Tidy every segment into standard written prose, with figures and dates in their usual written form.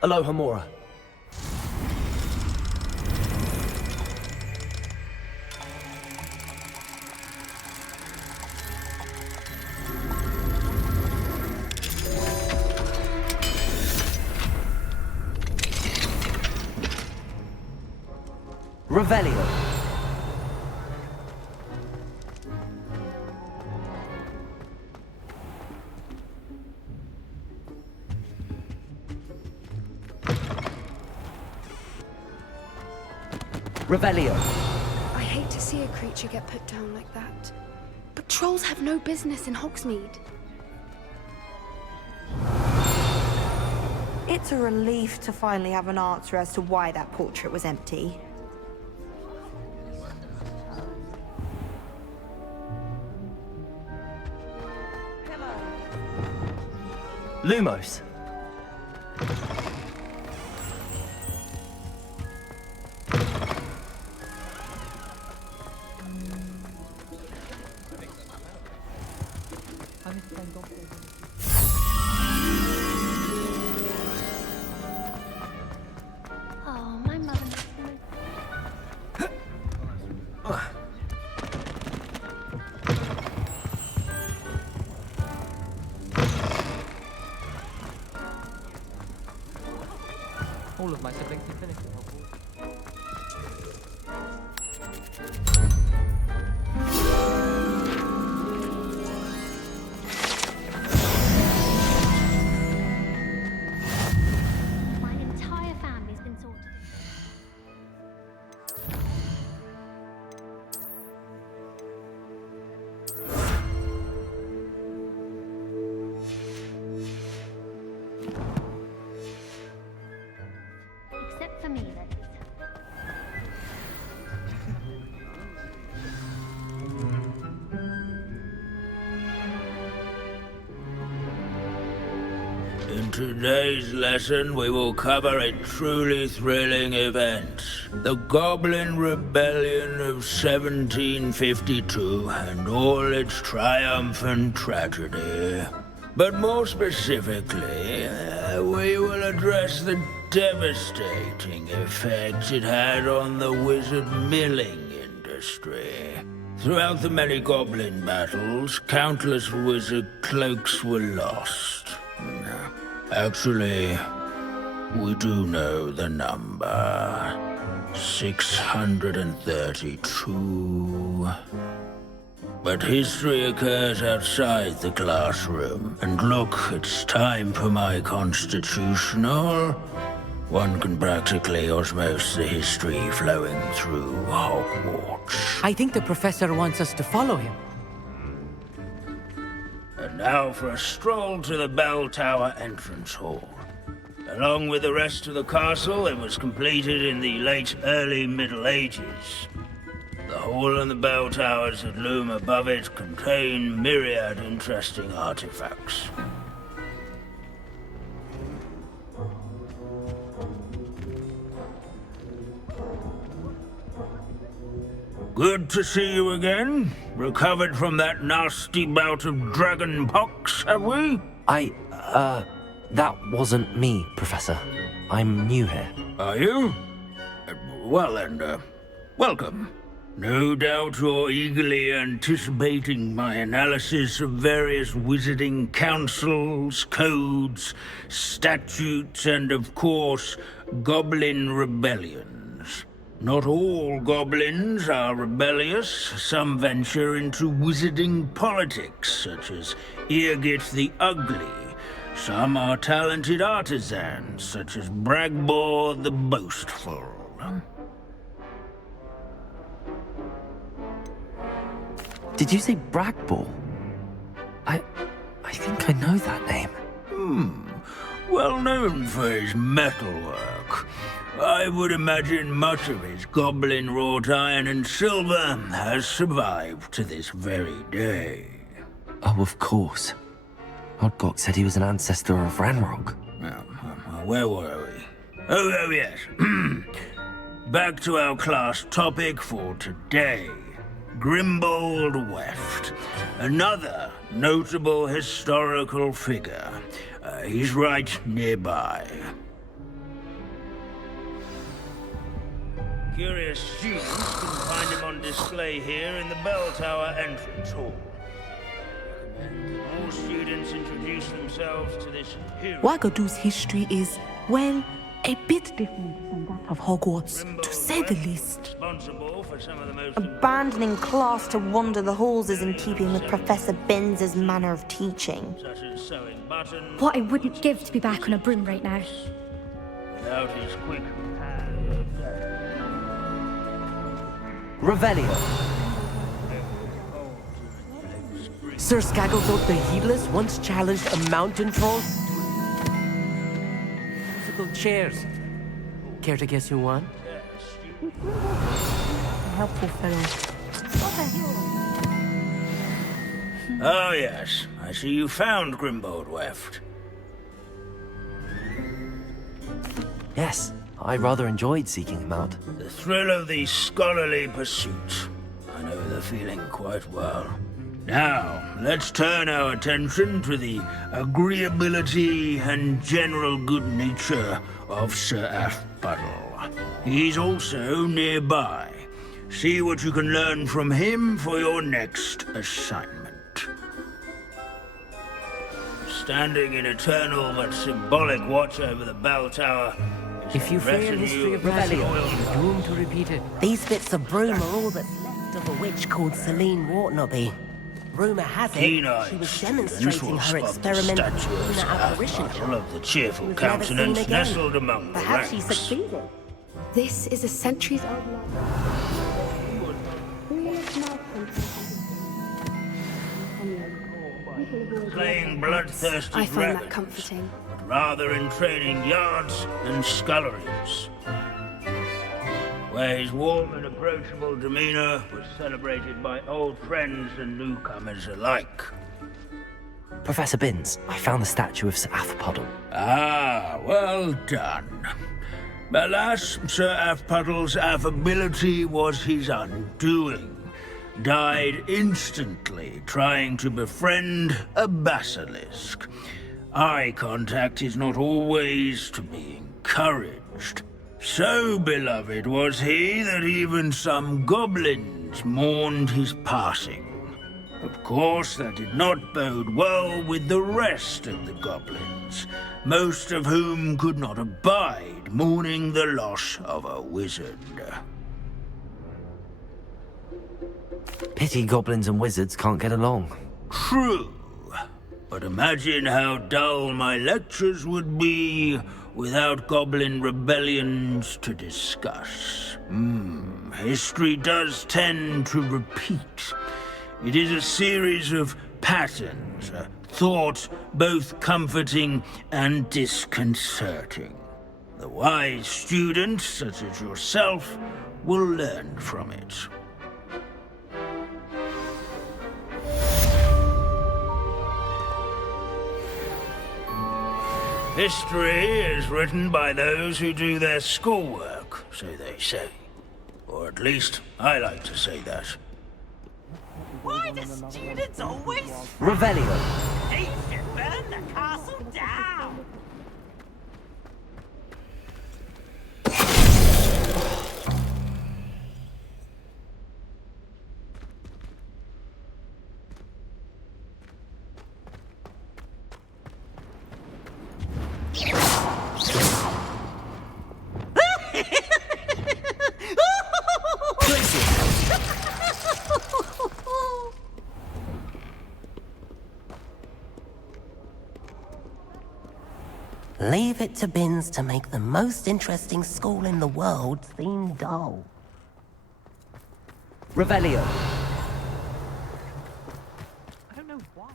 Aloha Mora. Revelio. Revelio. I hate to see a creature get put down like that. But trolls have no business in Hogsmeade. It's a relief to finally have an answer as to why that portrait was empty. Lumos. Oh, my mother. All of my siblings have finished at Hogwarts. My entire family's been sorted. Except for me, that is. In today's lesson, we will cover a truly thrilling event. The Goblin Rebellion of 1752 and all its triumph and tragedy. But more specifically, we will address the devastating effects it had on the wizard milling industry. Throughout the many goblin battles, countless wizard cloaks were lost. Actually, we do know the number. 632. But history occurs outside the classroom. And look, it's time for my constitutional. One can practically osmose the history flowing through Hogwarts. I think the professor wants us to follow him. And now for a stroll to the Bell Tower entrance hall. Along with the rest of the castle, it was completed in the late early Middle Ages. The hall and the bell towers that loom above it contain myriad interesting artifacts. Good to see you again. Recovered from that nasty bout of dragon pox, have we? That wasn't me, Professor. I'm new here. Are you? Well then, welcome. No doubt you're eagerly anticipating my analysis of various wizarding councils, codes, statutes, and of course, goblin rebellions. Not all goblins are rebellious. Some venture into wizarding politics, such as Eargit the Ugly. Some are talented artisans, such as Bragbor the Boastful. Did you say Bragball? I think I know that name. Well known for his metalwork. I would imagine much of his goblin wrought iron and silver has survived to this very day. Oh, of course. Odgok said he was an ancestor of Ranrock. Where were we? Oh yes. Back to our class topic for today. Grimbold Weft. Another notable historical figure. He's right nearby. Curious students can find him on display here in the bell tower entrance hall. I recommend all students introduce themselves to this hero. Wagadu's history is, well, a bit different than that of Hogwarts, to say the least. Responsible for some of the most Abandoning class to wander the halls is in keeping with Professor Binns' manner of teaching. such as sewing buttons. What I wouldn't give to be back on a broom right now. Without his quick Revelio. Sir Skagglethorpe the Heedless once challenged a mountain troll to musical chairs. Care to guess who won? Helpful fellow. Oh yes, I see you found Grimbold Weft. Yes, I rather enjoyed seeking him out. The thrill of the scholarly pursuit. I know the feeling quite well. Now, let's turn our attention to the agreeability and general good nature of Sir Aphpuddle. He's also nearby. See what you can learn from him for your next assignment. Standing in eternal but symbolic watch over the bell tower. If you fail history of Revelio, you're doomed to repeat it. These bits of broom are all that's left of a witch called Celine Wartnaby. Rumour has it she was demonstrating her experiment with an apparition of the cheerful was never seen countenance again. nestled among the Perhaps she ranks. succeeded. This is a centuries-old Playing bloodthirsty I find dragons, that comforting. but rather in training yards and sculleries, where his warm and approachable demeanor was celebrated by old friends and newcomers alike. Professor Binns, I found the statue of Sir Aphpuddle. Ah, well done. Alas, Sir Aphpuddle's affability was his undoing. Died instantly trying to befriend a basilisk. Eye contact is not always to be encouraged. So beloved was he that even some goblins mourned his passing. Of course, that did not bode well with the rest of the goblins, most of whom could not abide mourning the loss of a wizard. Pity goblins and wizards can't get along. True, but imagine how dull my lectures would be without goblin rebellions to discuss. History does tend to repeat. It is a series of patterns, a thought both comforting and disconcerting. The wise students, such as yourself, will learn from it. History is written by those who do their schoolwork, so they say. Or at least, I like to say that. Why do students always Revelio. they should burn the castle down? Leave it to Binns to make the most interesting school in the world seem dull. Revelio. I don't know why.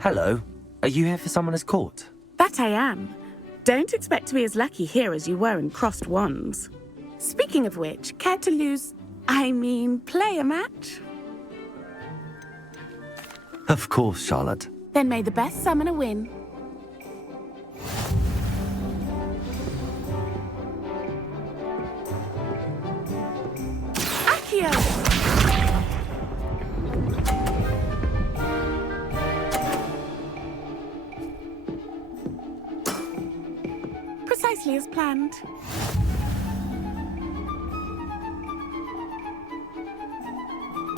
Hello. Are you here for Summoner's Court? That I am. Don't expect to be as lucky here as you were in Crossed Wands. Speaking of which, care to play a match? Of course, Charlotte. Then may the best summoner win. Accio! planned.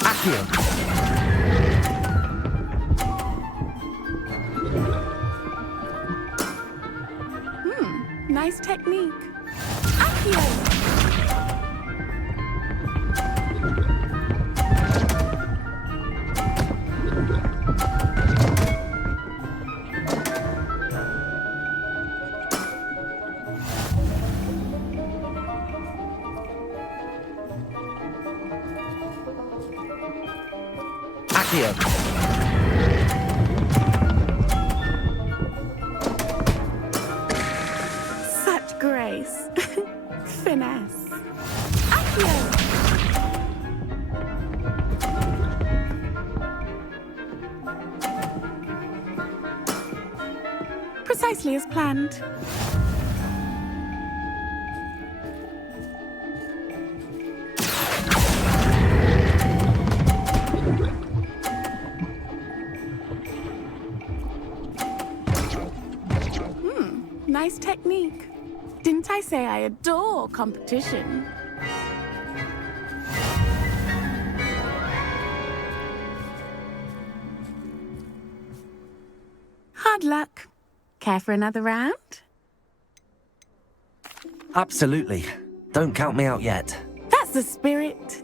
Accio. Nice technique. Accio. Accio. Such grace. Finesse. Accio. Precisely as planned. Nice technique. Didn't I say I adore competition? Hard luck. Care for another round? Absolutely. Don't count me out yet. That's the spirit.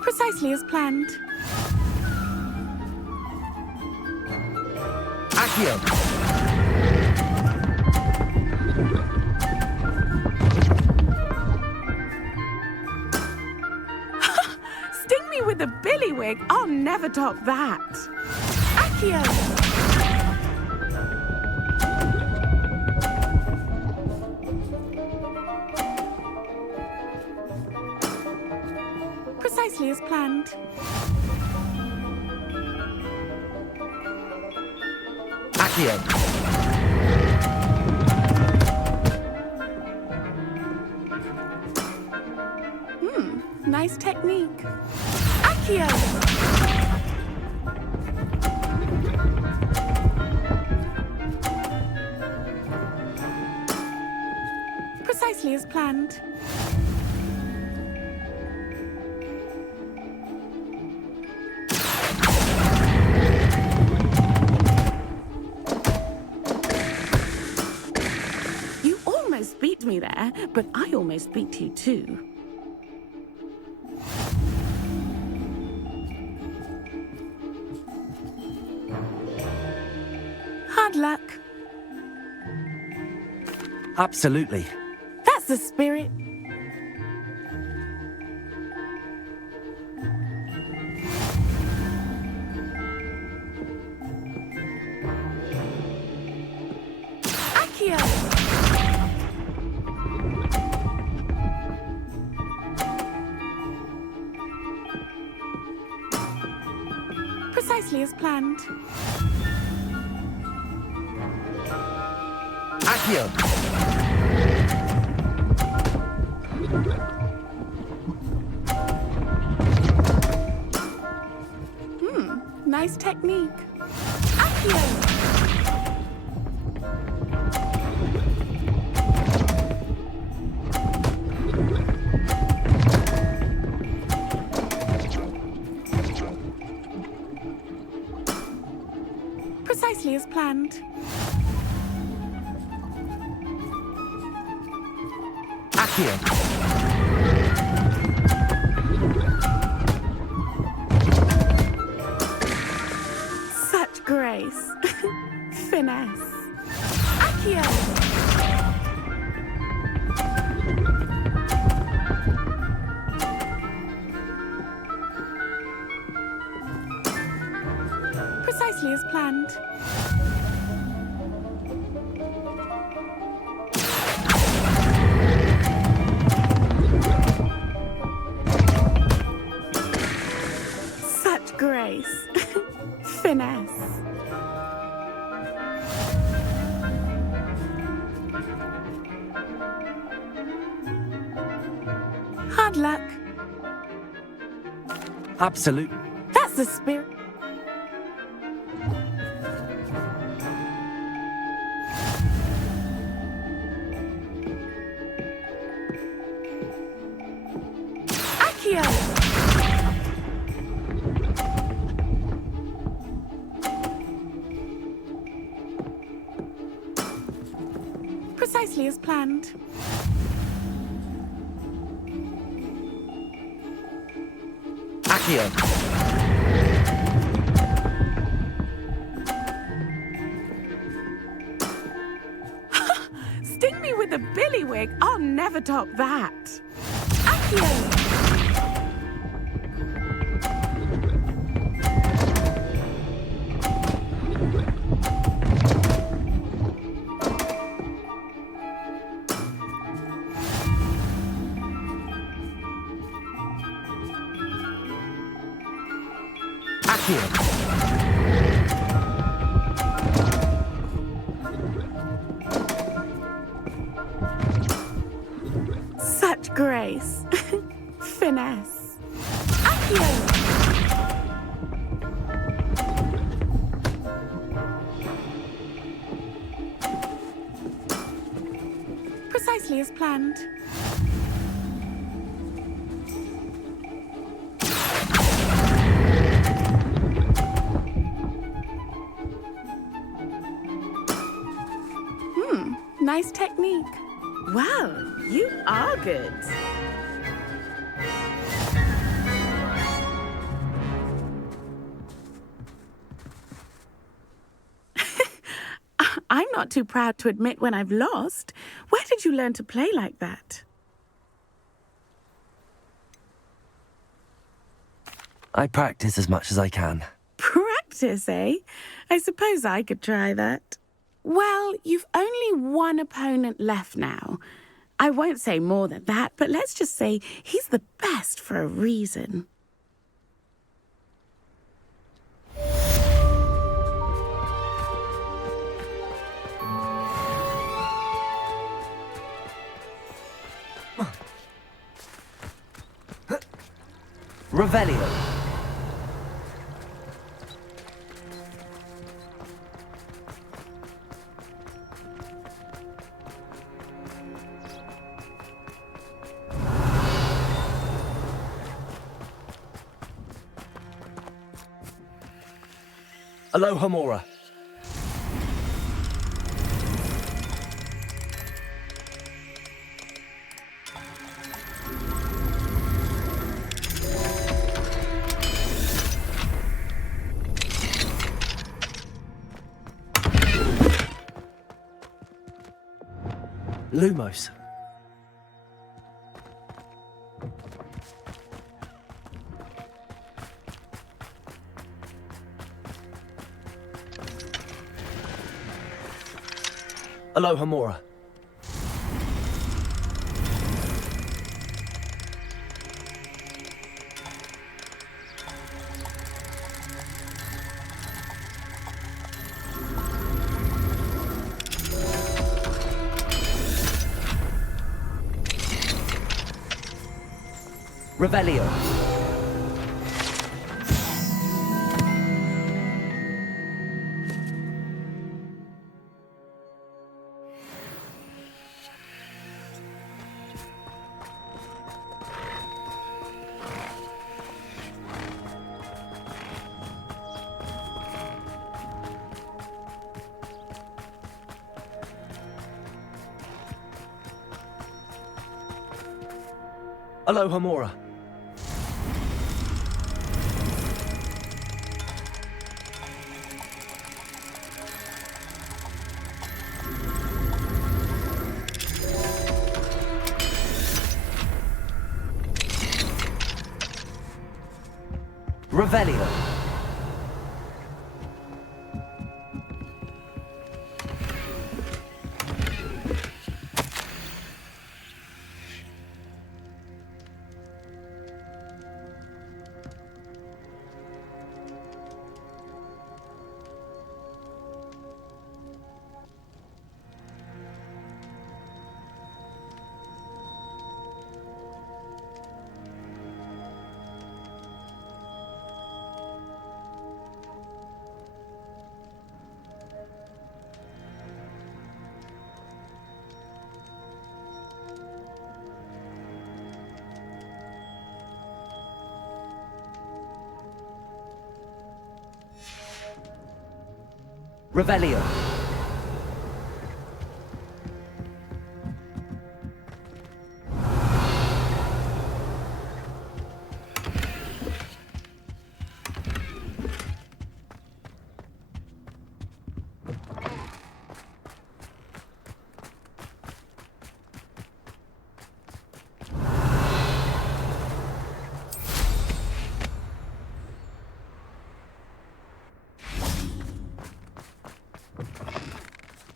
Precisely as planned. Accio. Sting me with a billywig. I'll never top that. Accio. Precisely as planned. Accio. Nice technique. Accio. Precisely as planned. Beat me there, but I almost beat you too. Hard luck. Absolutely. That's the spirit. Accio. Precisely as planned. Accio. Nice technique. Accio. Precisely as planned. Accio. Such grace. Finesse. Accio. Precisely as planned. Such grace. Finesse. Hard luck. Absolute. That's the spirit. Accio! Precisely as planned. Accio. Sting me with a billywig. I'll never top that. Accio! Such grace. Finesse. Accio! Precisely as planned. Nice technique. Well, you are good. I'm not too proud to admit when I've lost. Where did you learn to play like that? I practice as much as I can. Practice, eh? I suppose I could try that. Well, you've only one opponent left now. I won't say more than that, but let's just say he's the best for a reason. Revelio. Aloha Mora. Lumos. Aloha Mora. Revelio. Aloha Mora. Revelio. Revelio.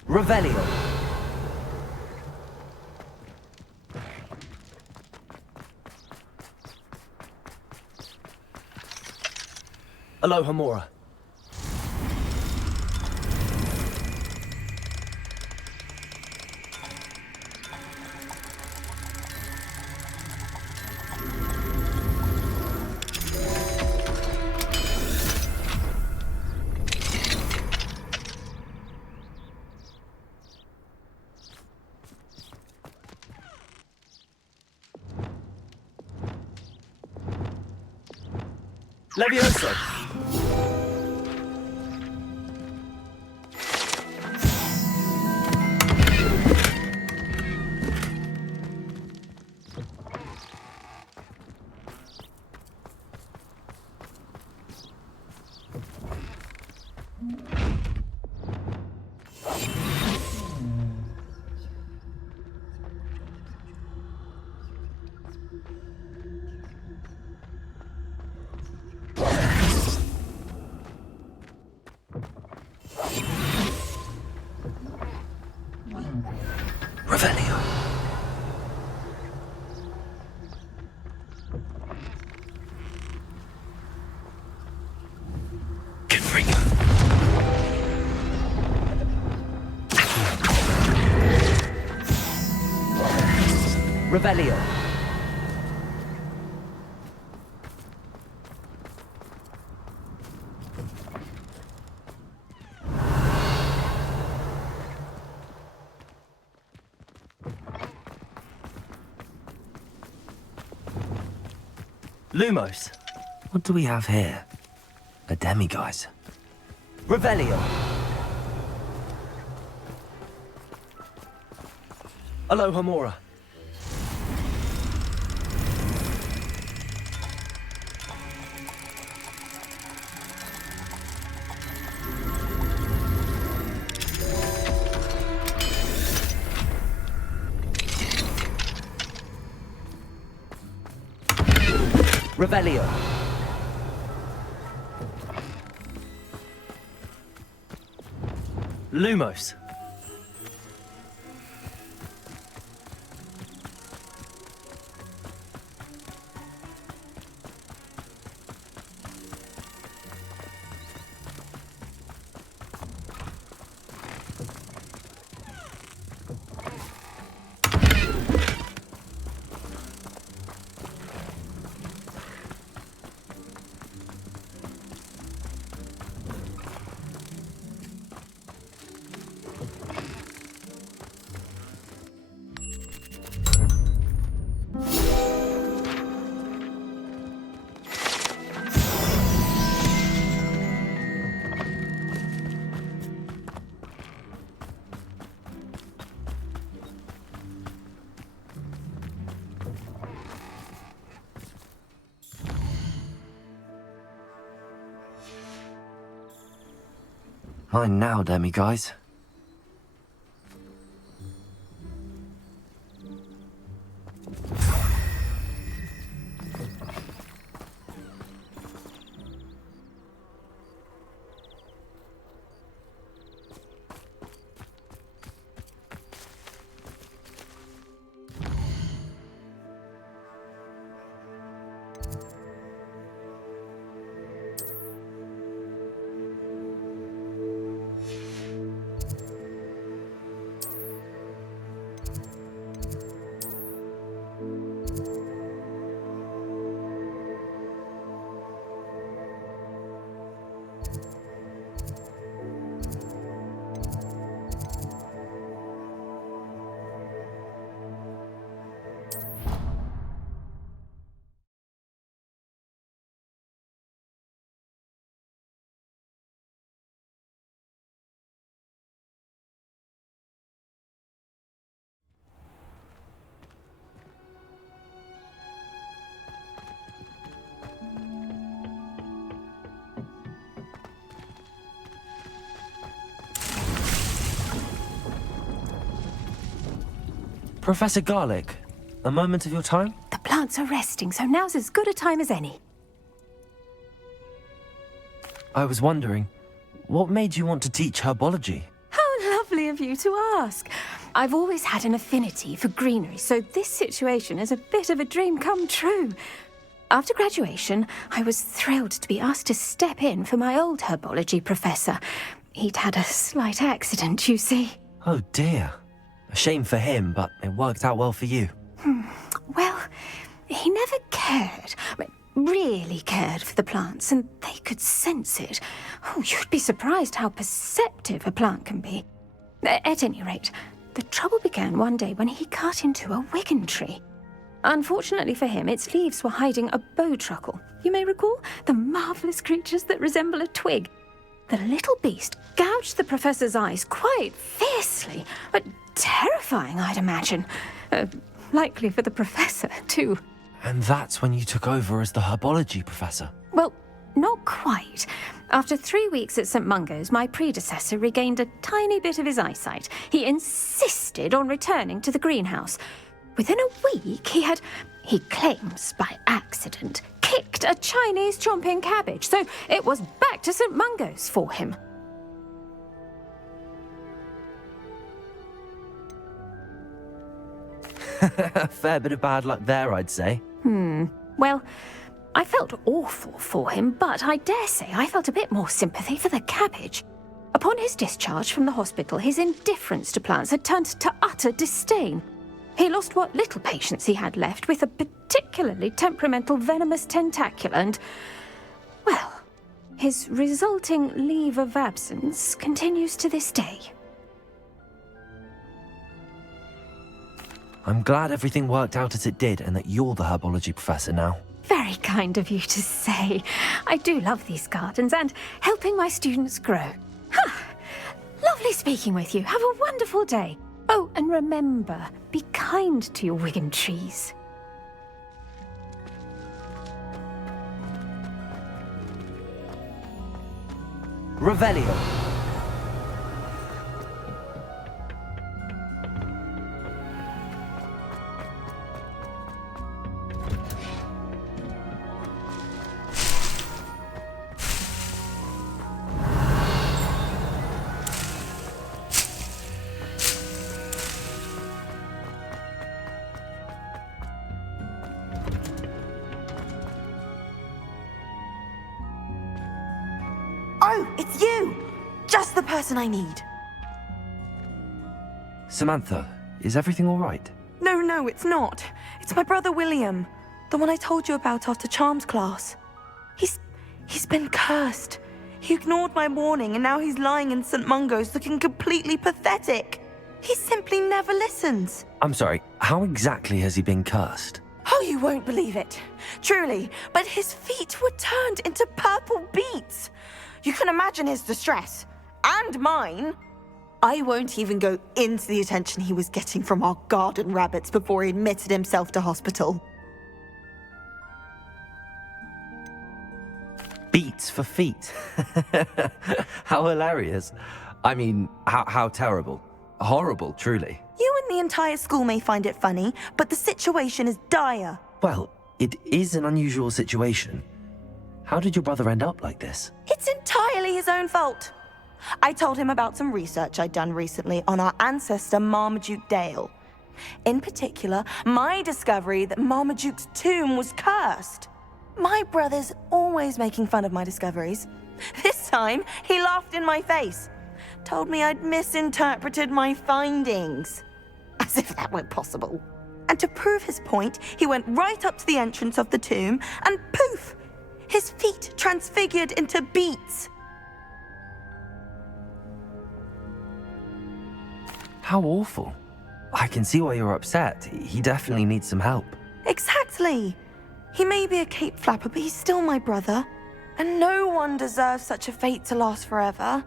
Revelio. Aloha Mora. Levioso. Revelio. Confringo. Revelio. Lumos. What do we have here? A demiguise. Revelio. Aloha Mora. Revelio. Lumos. Fine now, demiguise. Professor Garlic, a moment of your time? The plants are resting, so now's as good a time as any. I was wondering, what made you want to teach herbology? How lovely of you to ask. I've always had an affinity for greenery, so this situation is a bit of a dream come true. After graduation, I was thrilled to be asked to step in for my old herbology professor. He'd had a slight accident, you see. Oh dear. A shame for him, but it worked out well for you. Well, he never cared. Really cared for the plants, and they could sense it. Oh, you'd be surprised how perceptive a plant can be. At any rate, the trouble began one day when he cut into a wigan tree. Unfortunately for him, its leaves were hiding a bowtruckle. You may recall the marvellous creatures that resemble a twig. The little beast gouged the professor's eyes quite fiercely, but terrifying, I'd imagine. Likely for the professor, too. And that's when you took over as the herbology professor? Well, not quite. After 3 weeks at St. Mungo's, my predecessor regained a tiny bit of his eyesight. He insisted on returning to the greenhouse. Within a week, he claims by accident, kicked a Chinese chomping cabbage, so it was back to St. Mungo's for him. A fair bit of bad luck there, I'd say. Well, I felt awful for him, but I dare say I felt a bit more sympathy for the cabbage. Upon his discharge from the hospital, his indifference to plants had turned to utter disdain. He lost what little patience he had left with a particularly temperamental venomous tentacula and, well, his resulting leave of absence continues to this day. I'm glad everything worked out as it did and that you're the herbology professor now. Very kind of you to say. I do love these gardens and helping my students grow. Lovely speaking with you. Have a wonderful day. Oh, and remember, be kind to your wigan trees. Revelio. Oh, it's you! Just the person I need. Samantha, is everything all right? No, it's not. It's my brother William, the one I told you about after Charms class. He's been cursed. He ignored my warning and now he's lying in St. Mungo's looking completely pathetic. He simply never listens. I'm sorry, how exactly has he been cursed? Oh, you won't believe it. Truly, but his feet were turned into purple beets. You can imagine his distress. And mine. I won't even go into the attention he was getting from our garden rabbits before he admitted himself to hospital. Beats for feet. How hilarious. I mean, how terrible. Horrible, truly. You and the entire school may find it funny, but the situation is dire. Well, it is an unusual situation. How did your brother end up like this? It's entirely his own fault. I told him about some research I'd done recently on our ancestor Marmaduke Dale. In particular, my discovery that Marmaduke's tomb was cursed. My brother's always making fun of my discoveries. This time, he laughed in my face. Told me I'd misinterpreted my findings. As if that weren't possible. And to prove his point, he went right up to the entrance of the tomb and poof! His feet transfigured into beets. How awful. I can see why you're upset. He definitely needs some help. Exactly. He may be a cape flapper, but he's still my brother. And no one deserves such a fate to last forever,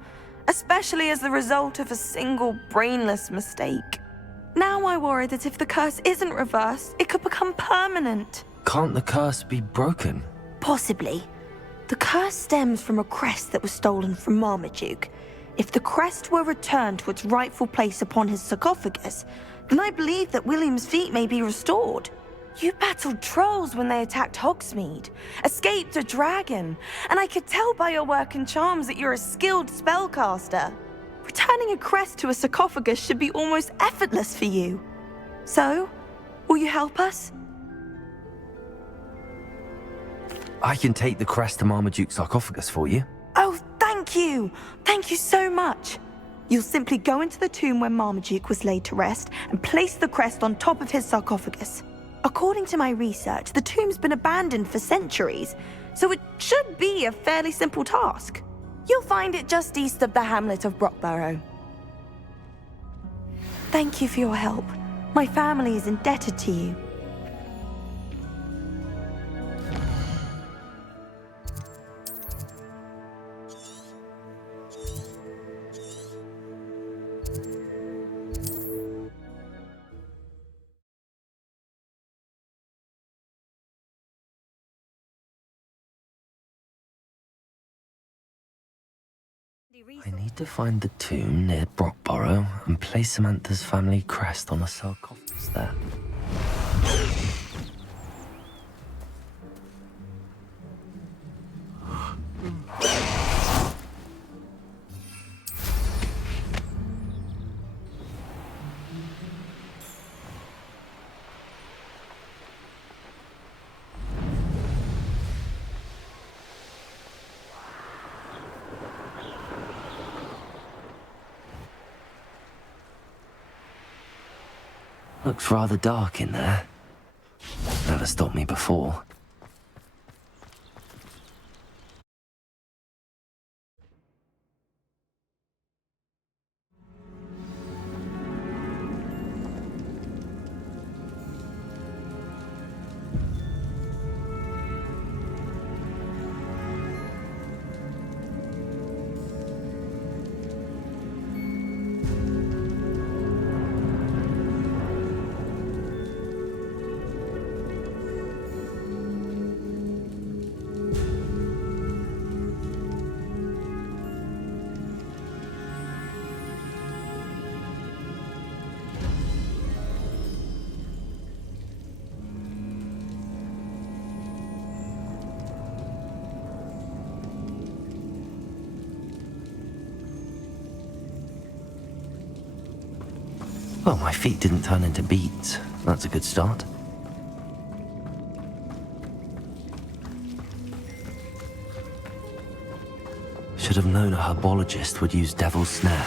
especially as the result of a single brainless mistake. Now I worry that if the curse isn't reversed, it could become permanent. Can't the curse be broken? Possibly. The curse stems from a crest that was stolen from Marmaduke. If the crest were returned to its rightful place upon his sarcophagus, and I believe that William's feat may be restored. You battled trolls when they attacked Hogsmeade, escaped a dragon, and I could tell by your work and charms that you're a skilled spellcaster. Returning a crest to a sarcophagus should be almost effortless for you. So, will you help us? I can take the crest to Marmaduke's sarcophagus for you. Oh, thank you! Thank you so much! You'll simply go into the tomb where Marmaduke was laid to rest and place the crest on top of his sarcophagus. According to my research, the tomb's been abandoned for centuries, so it should be a fairly simple task. You'll find it just east of the hamlet of Brockborough. Thank you for your help. My family is indebted to you. I need to find the tomb near Brockborough and place Samantha's family crest on a sarcophagus there. Looks rather dark in there. Never stopped me before. Well, my feet didn't turn into beads. That's a good start. Should have known a herbologist would use Devil's Snare.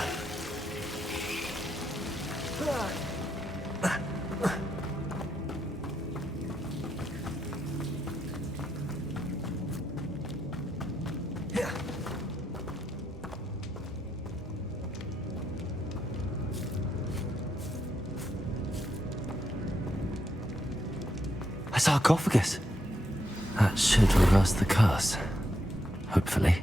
A sarcophagus. That should reverse the curse. Hopefully.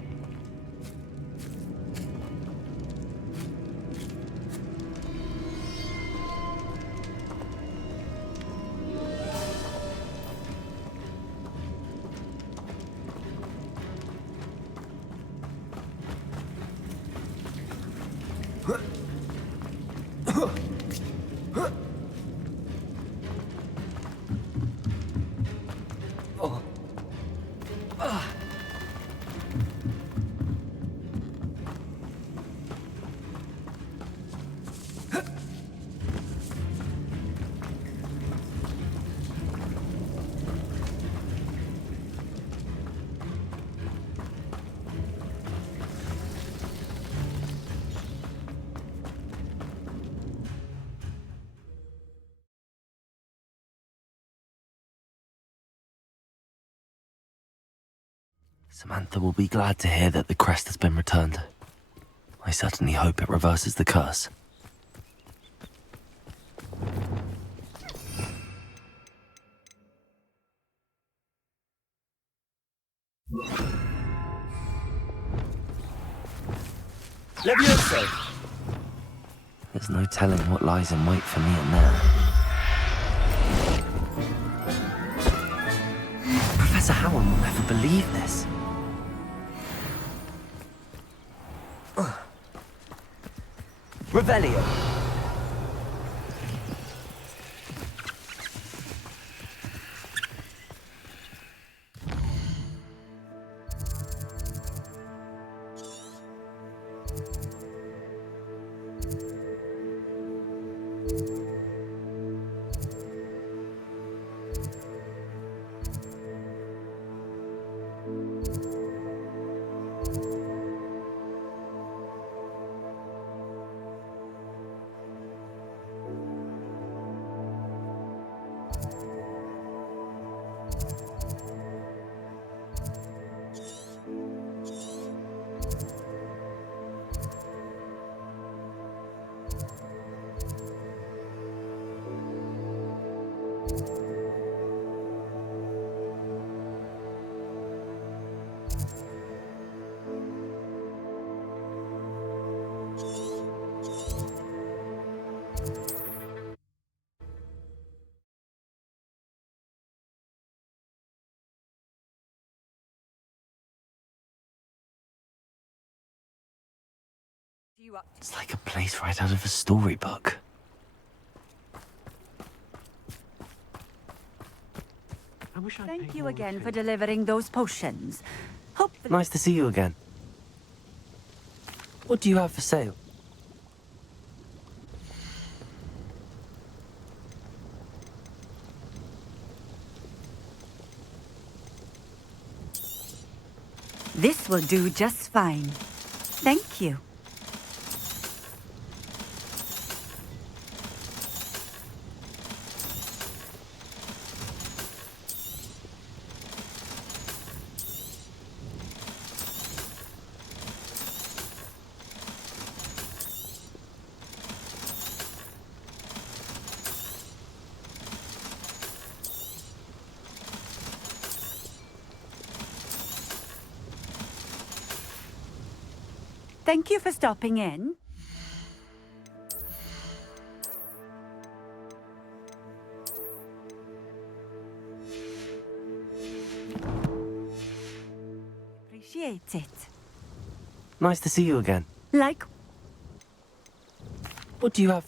Samantha will be glad to hear that the crest has been returned. I certainly hope it reverses the curse. Levioso! There's no telling what lies in wait for me in there. Professor Howard will never believe this. Revelio. It's like a place right out of a storybook. Thank you again for delivering those potions. Hopefully. Nice to see you again. What do you have for sale? This will do just fine. Thank you. Thank you for stopping in. Appreciate it. Nice to see you again. Like, What do you have?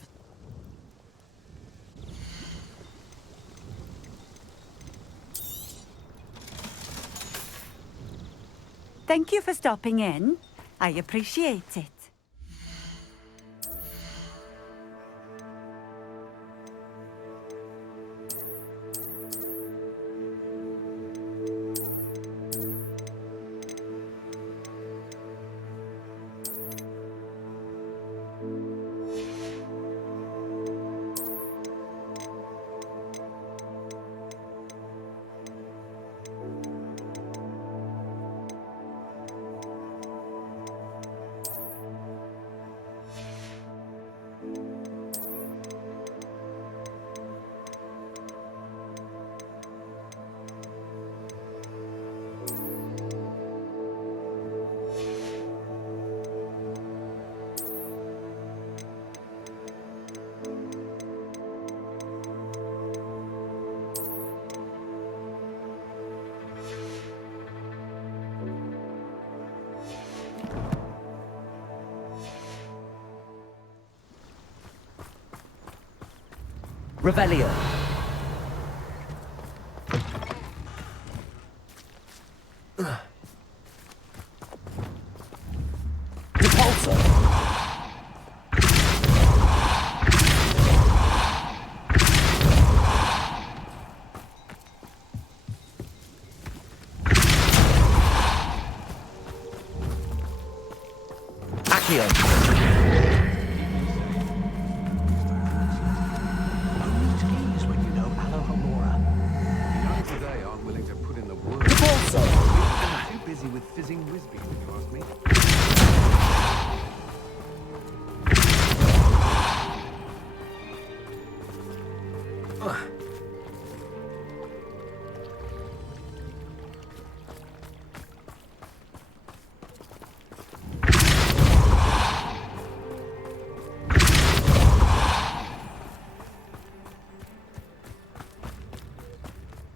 thank you for stopping in. I appreciate it. Revelio. Repulsor. Accio. With fizzing Wisby, if you ask me.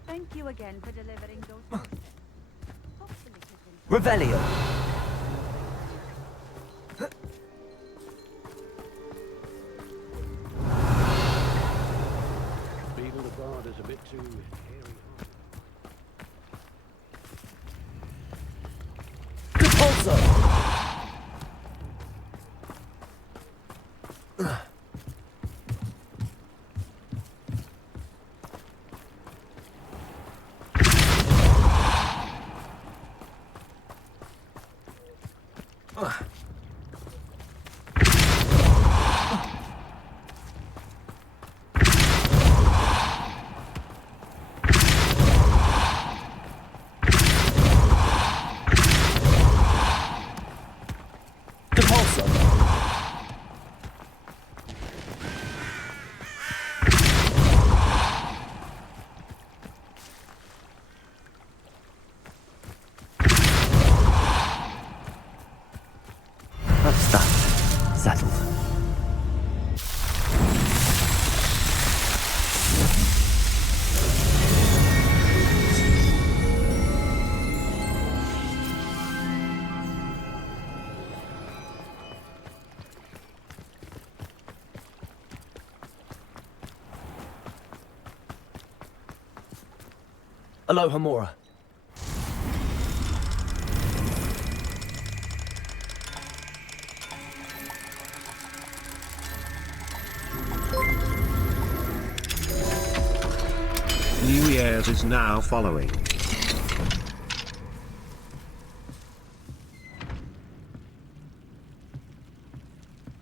Thank you again for delivering those. Revelio. Beetle the Bard is a bit too hairy. Repulsor. Aloha Mora. New Year's is now following.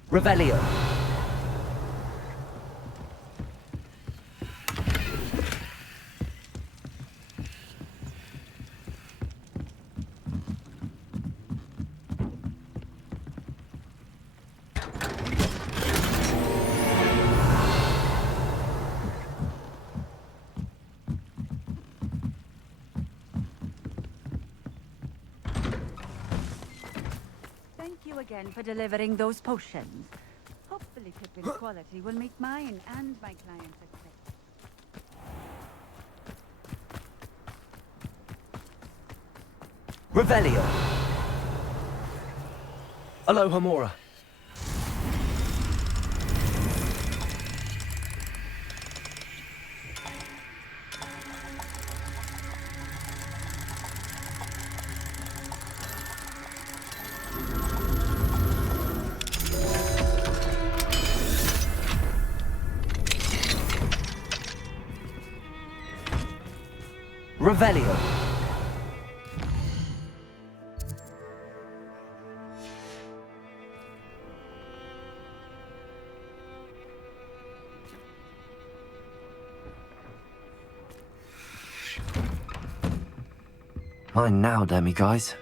Revelio. Thank you again for delivering those potions. Hopefully Pippin's quality will meet mine and my client's expectations. Revelio. Aloha Mora. Revelio. Mine now, Demi guys.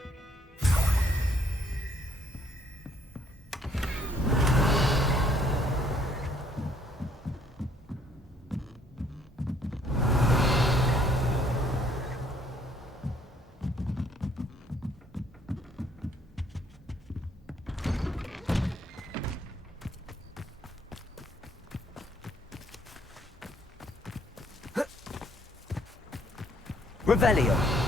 Revelio.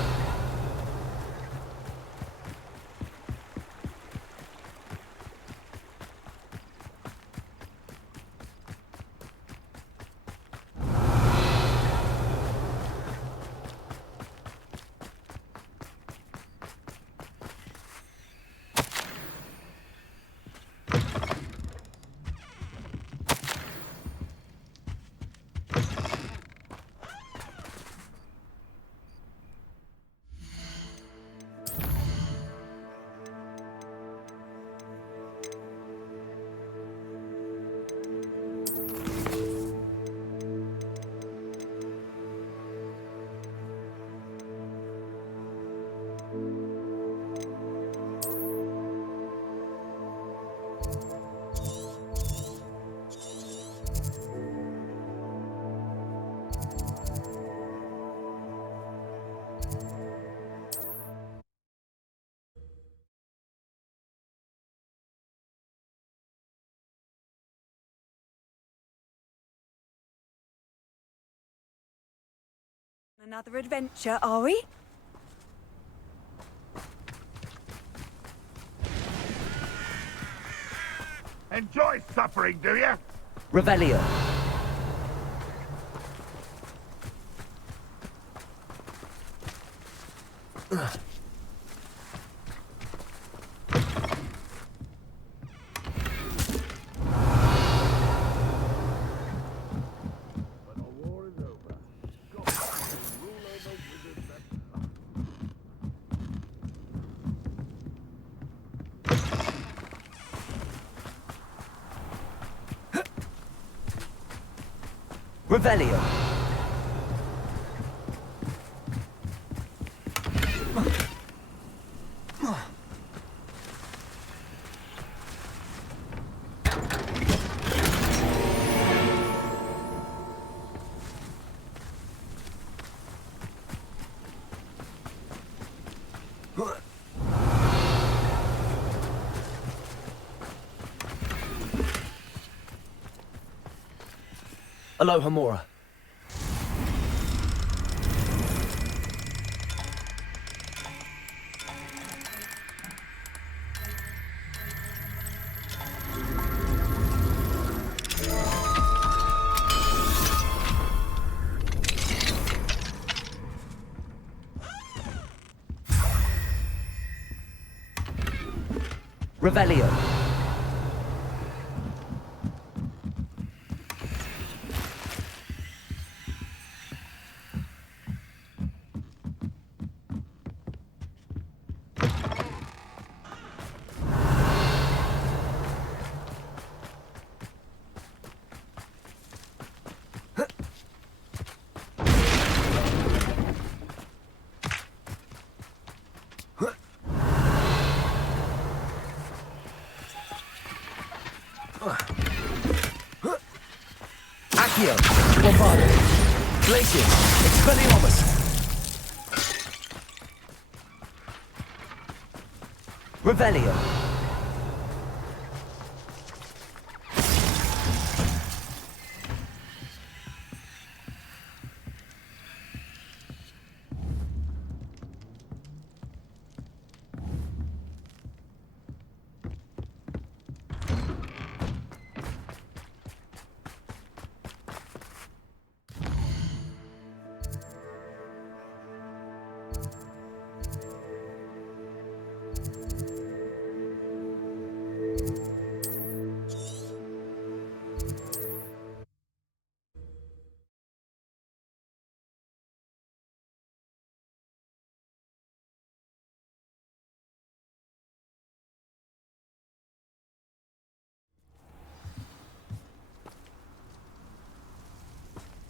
Another adventure, are we? Enjoy suffering, do you? Revelio. Revelio. Aloha Mora. Revelio. Accio, Bombardo, Glacius, Expelliarmus. Revelio.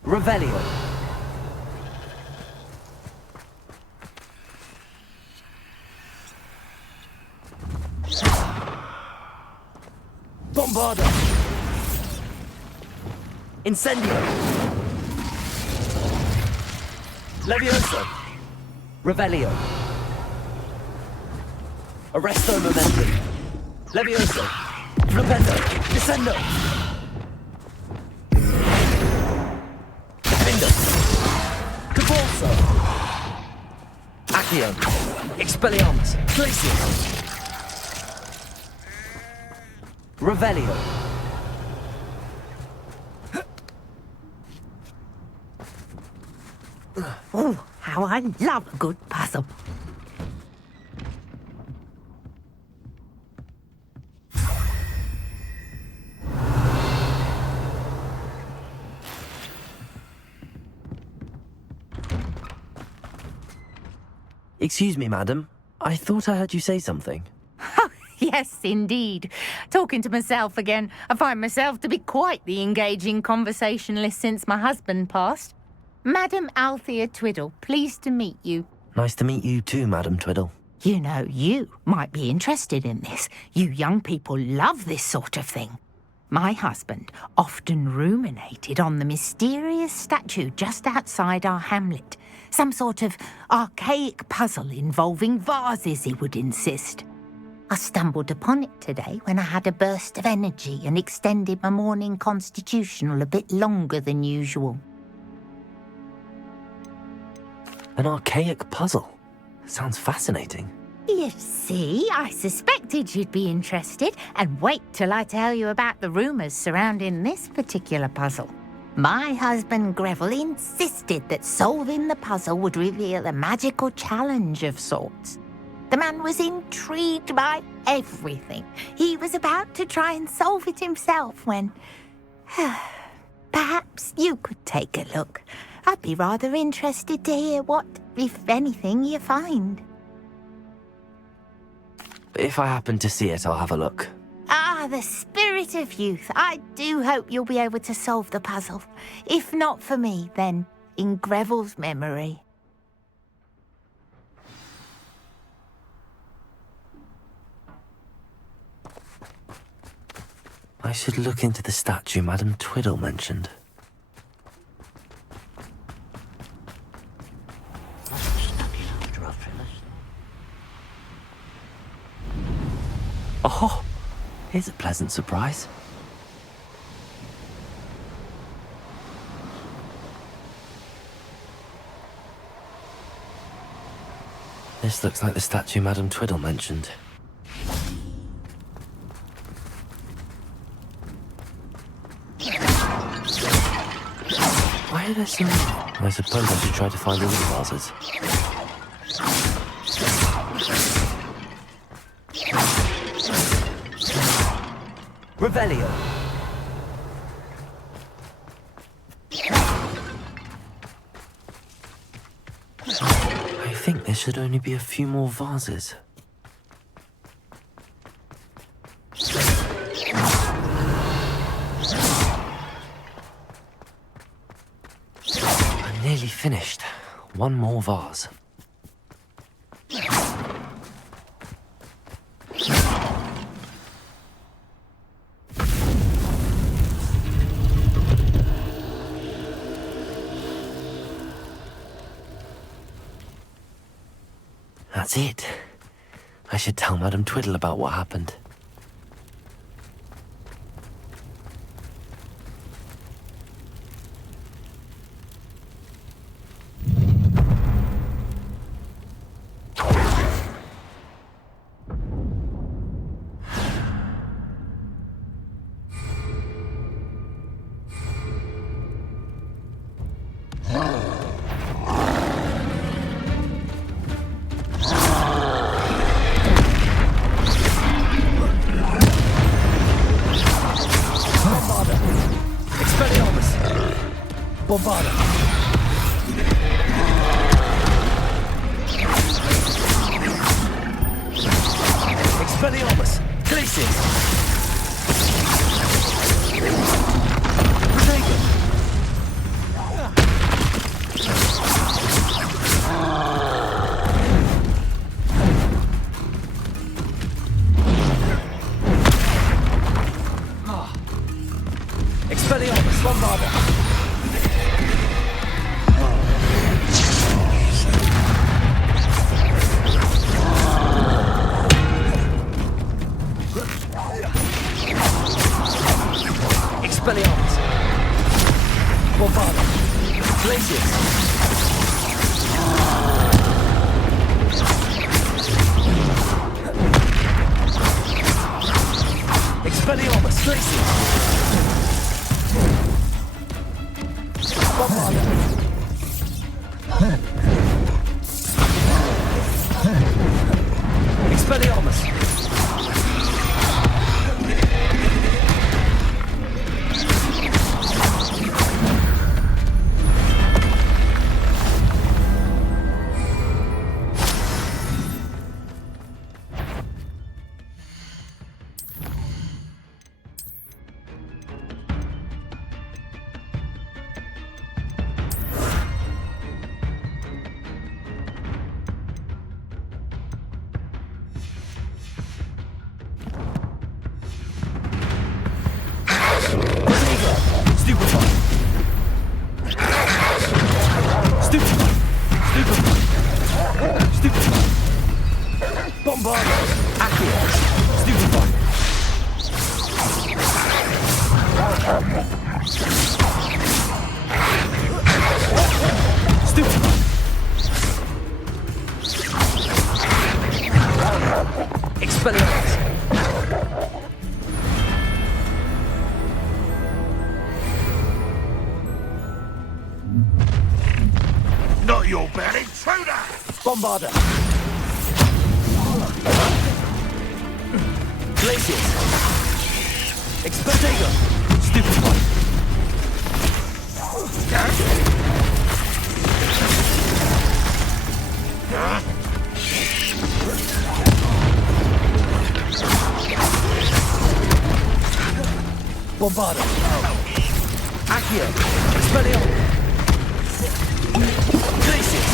Revelio. Bombardo. Incendio. Levioso. Revelio. Arresto momentum. Levioso. Flipendo. Descendo. Defendo. Cabalso. Accio. Expelliarmus. Glacius. Revelio. Oh, how I love a good puzzle. Excuse me, madam. I thought I heard you say something. Yes, indeed. Talking to myself again. I find myself to be quite the engaging conversationalist since my husband passed. Madam Althea Twiddle, pleased to meet you. Nice to meet you too, Madam Twiddle. You know, you might be interested in this. You young people love this sort of thing. My husband often ruminated on the mysterious statue just outside our hamlet. Some sort of archaic puzzle involving vases, he would insist. I stumbled upon it today when I had a burst of energy and extended my morning constitutional a bit longer than usual. An archaic puzzle. Sounds fascinating. You see, I suspected you'd be interested, and wait till I tell you about the rumours surrounding this particular puzzle. My husband Greville insisted that solving the puzzle would reveal a magical challenge of sorts. The man was intrigued by everything. He was about to try and solve it himself when... Perhaps you could take a look. I'd be rather interested to hear what, if anything, you find. If I happen to see it, I'll have a look. Ah, the spirit of youth. I do hope you'll be able to solve the puzzle. If not for me, then in Greville's memory. I should look into the statue Madam Twiddle mentioned. Oh, here's a pleasant surprise. This looks like the statue Madam Twiddle mentioned. Why are there so many? I suppose I should try to find all the vases. Revelio. I think there should only be a few more vases. I'm nearly finished. One more vase. That's it. I should tell Madame Twiddle about what happened. Bombarda. Expelliarmus. Glacius. Protego. Expelliarmus. Bombarda. Expelliarmus. Bombarda. Glacius. Expelliarmus. Glacius. Bombarda. Expelliarmus. Bombarda. Accio. Stupefy. Stupefy. Expelliarmus. Not your bad intruder! Bombarda. Glacius. Expelligo. Stupefy. Bombarda. Accio. Expelliarmus. Glacius.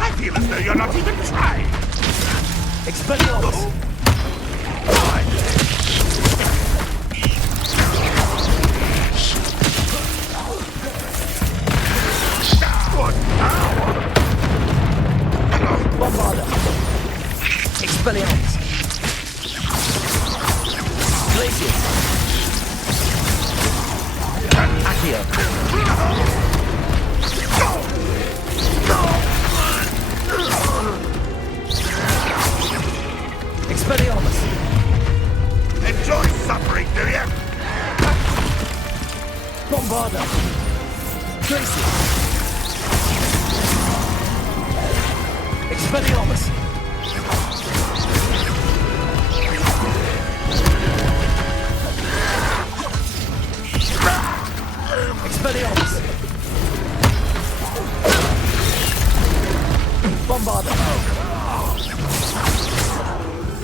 I feel as though you're not even trying! Expelliarmus. What power! Bombarda. Expelliarmus. Glacius. Accio. Expelliarmus. Enjoy suffering, do you? Bombarda. Glacius. Expelliarmus! Expelliarmus! Bombarda!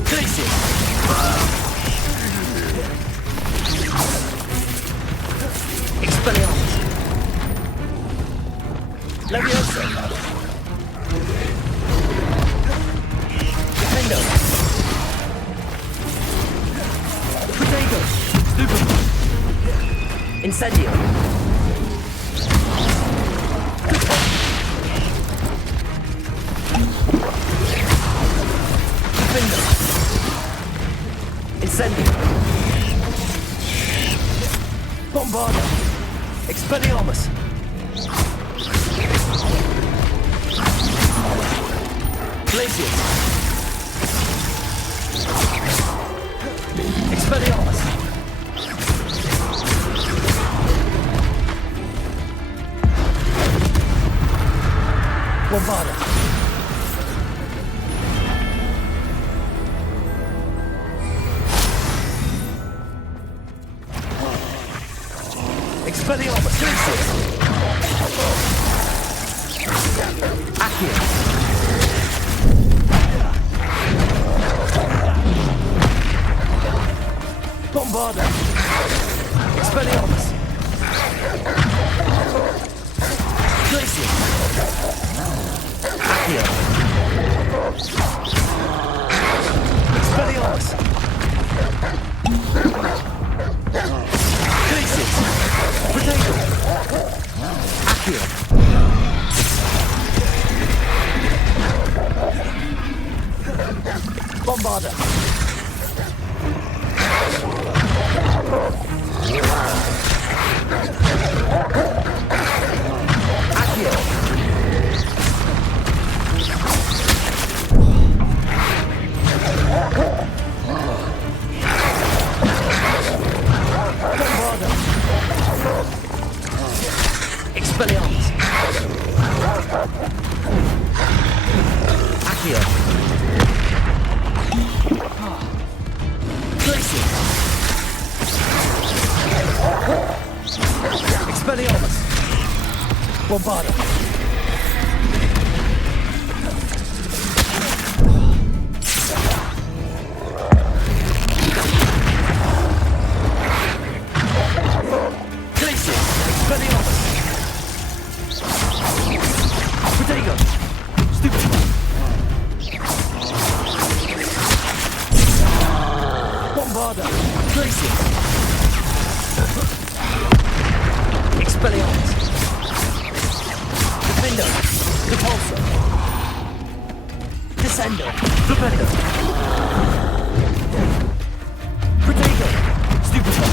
Glacius! Expelliarmus! Leviosa! Defendo! Protego! Stupefy! Incendio! Defendo! Incendio! Bombarda! Expelliarmus! Glacius! Expelliarmus! Bombarda! Expelliarmus! Glacius! Accio! Bombarda! Expelliarmus! Glacius! Accio! Expelliarmus! Glacius! Protego! Accio! Bombarda! Accio! Bombarda! Expelliarmus! Accio! Glacius! Expelliarmus! Bombarda! Glacius! Expelliarmus! Protego! Stupefy! Bombarda! Glacius! Expelliarmus! Defendo! Repulsor! Descendo! Defendo! Protego! Stupefy!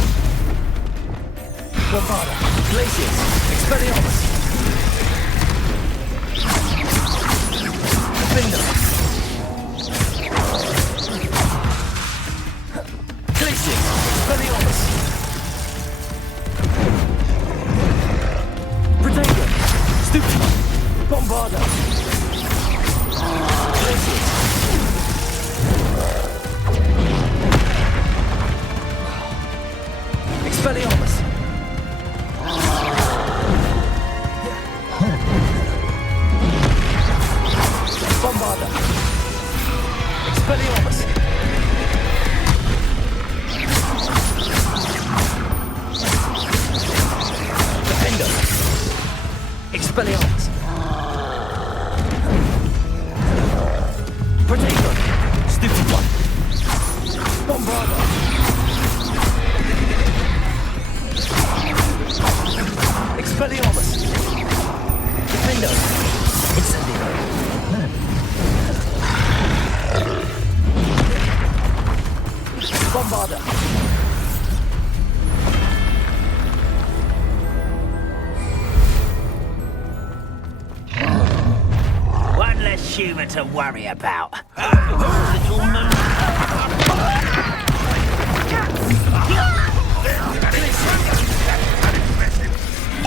Bombarda! Glacius! Expelliarmus! Defendo! Glacius! Expelliarmus! Protego! Stupefy! Bombarda! Glacius! Expelliarmus! Bombarda! Expelliarmus! Defendo! Expelliarmus! Protego! Stupefy! Bombarda! Expelliarmus! Defendo! Incendio! Bombarda! One less human to worry about.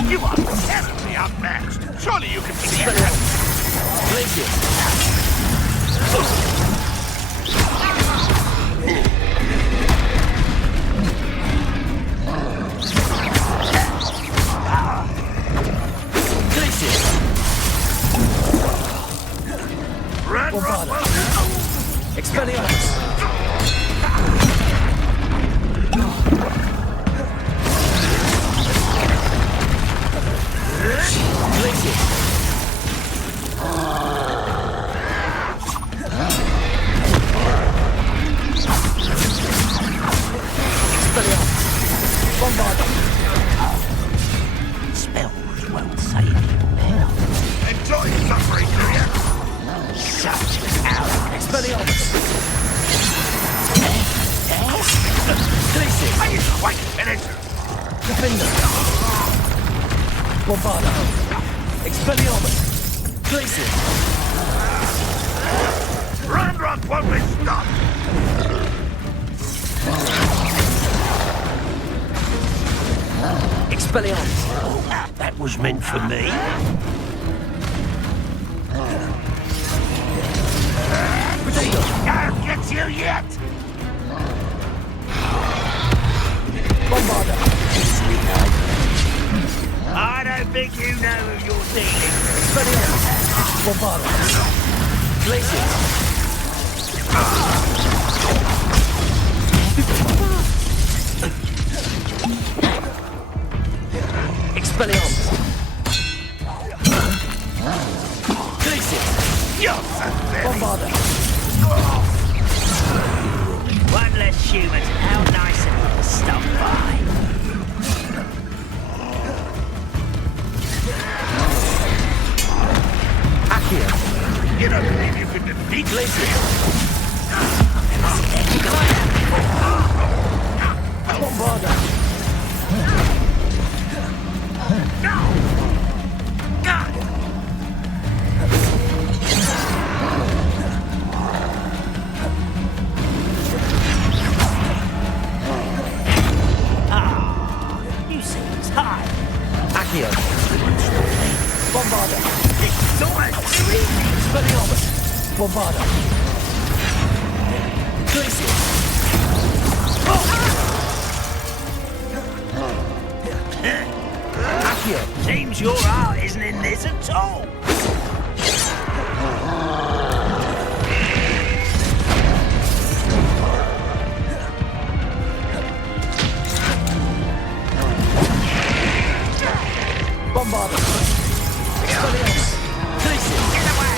You are terribly outmatched. Surely you can beat Glacius! finish him! Defender! Bombarda! Expelliarmus! Glacius! Ranrock won't be stopped! Expelliarmus! That was meant for me. Potato! I'll get you yet! Bombarda! I don't think you know who you're dealing with. Expelliarmus! Bombarda! Glacius! Expelliarmus! Glacius! Bombarda! One less human. How nice of you to stop by. Accio! You don't believe you can defeat Glacius! Bombarda! You seem tired. Accio! Bombarda! It's almost too easy. Expelliarmus! Bombarda! Glacius! Accio! Seems your heart isn't in this at all. Bombarda! Expelliarmus! Glacius! Get away!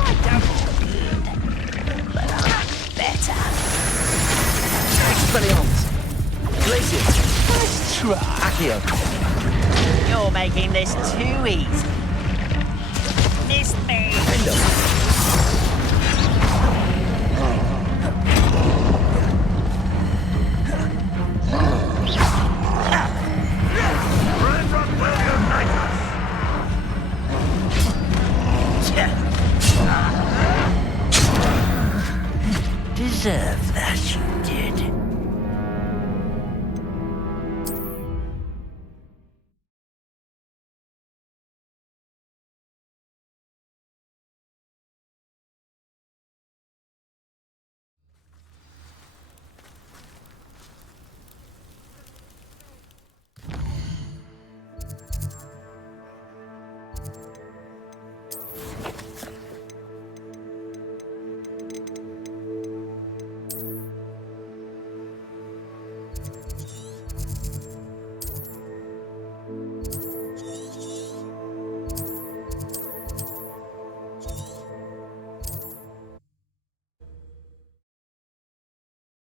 I don't need but I'm better. Expelliarmus! Glacius! Let's try. Accio! You're making this too easy. Miss me. Defender! Ranrock will unite us! Deserve that, you do.